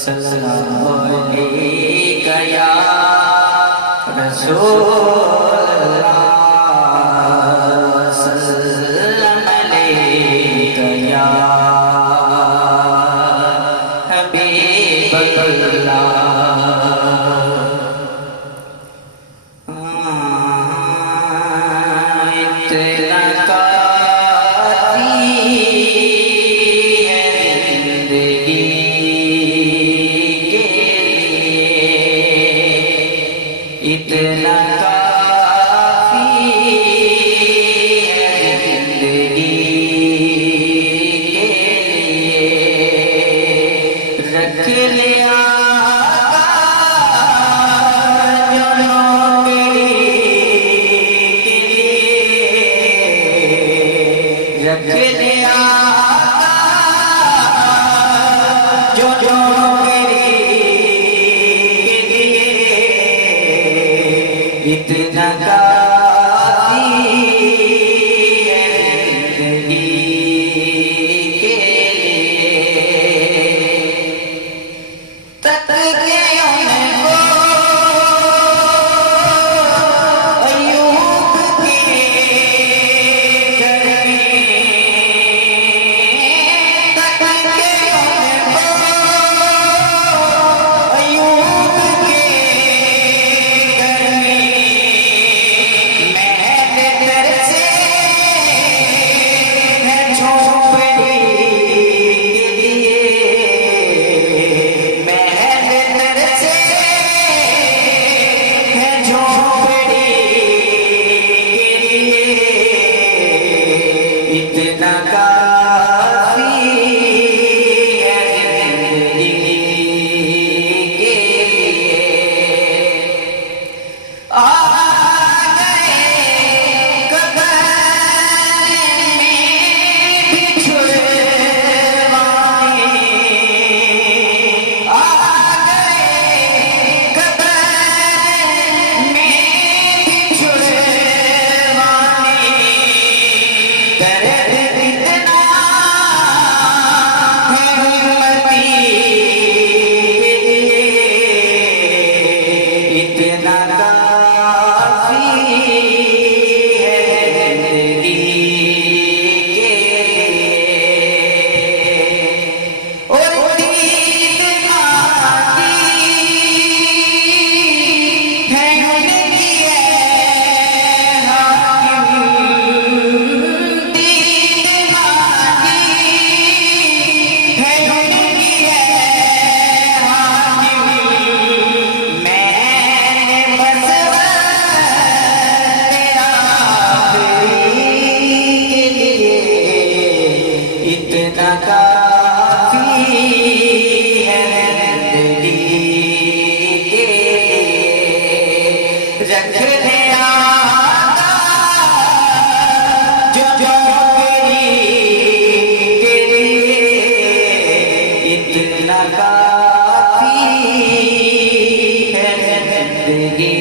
सल्लल्लाहु अलैहि या रसूलल्लाह सल्लल्लाहु अलैहि या हबीबल्लाह। इतना काफी है जिंदगी के लिए, रख लिया जो नौकरी के लिए, रख लिया जो इतना काफी है जिंदगी के लिए। तकियों को अय्यूब के घर में, तकियों को अय्यूब के घर में, इतना काफी है जिंदगी के लिए। आ गए कब्र में बिछुड़वाने, आ गए कब्र में बिछुड़वाने, दर्द इतना है उम्मती के लिए, इतना काफी है जिंदगी के लिए। और दीद मांगी है उनकी इतना काफी है जिंदगी के लिए, रख लिया जो नौकरी के लिए, इतना काफी है जिंदगी